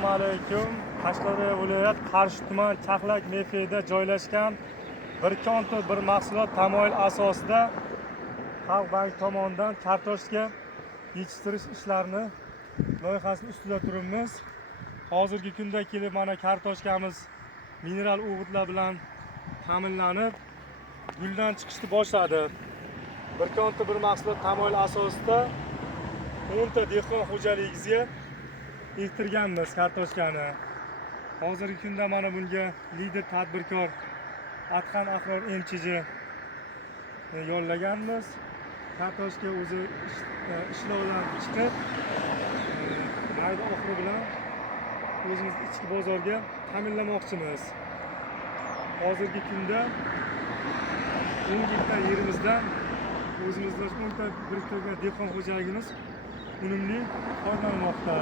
Assalomu alaykum. Qashqadaryo viloyat Qarshi tuman Chaqlak mevqeida joylashgan bir kontur bir mahsulot tamoyil asosida Xalq banki tomonidan kartoshka yetishtirish ishlarini loyihasini ustida turibmiz. Hozirgi kunda kelib mana kartoshkamiz mineral o'g'itlar bilan ta'minlanib, guldan chiqishni boshladi. Bir kontur bir mahsulot tamoyil asosida 10 ta dehqon xo'jaligingizga ektirganmiz kartoshkani. Hozirgi kunda mana bunga lider tadbirkor Atxan Ahror MChJ yollaganmiz. Kartoshka o'zi ishlovdan chiqib, mayda oxiri bilan o'zimiz ichki bozorga ta'minlamoqchimiz. Hozirgi kunda 10 gektar yerimizdan o'zimizda 10 ta biriktirgan dehqon xo'jaligimiz unumli foydalanmoqda.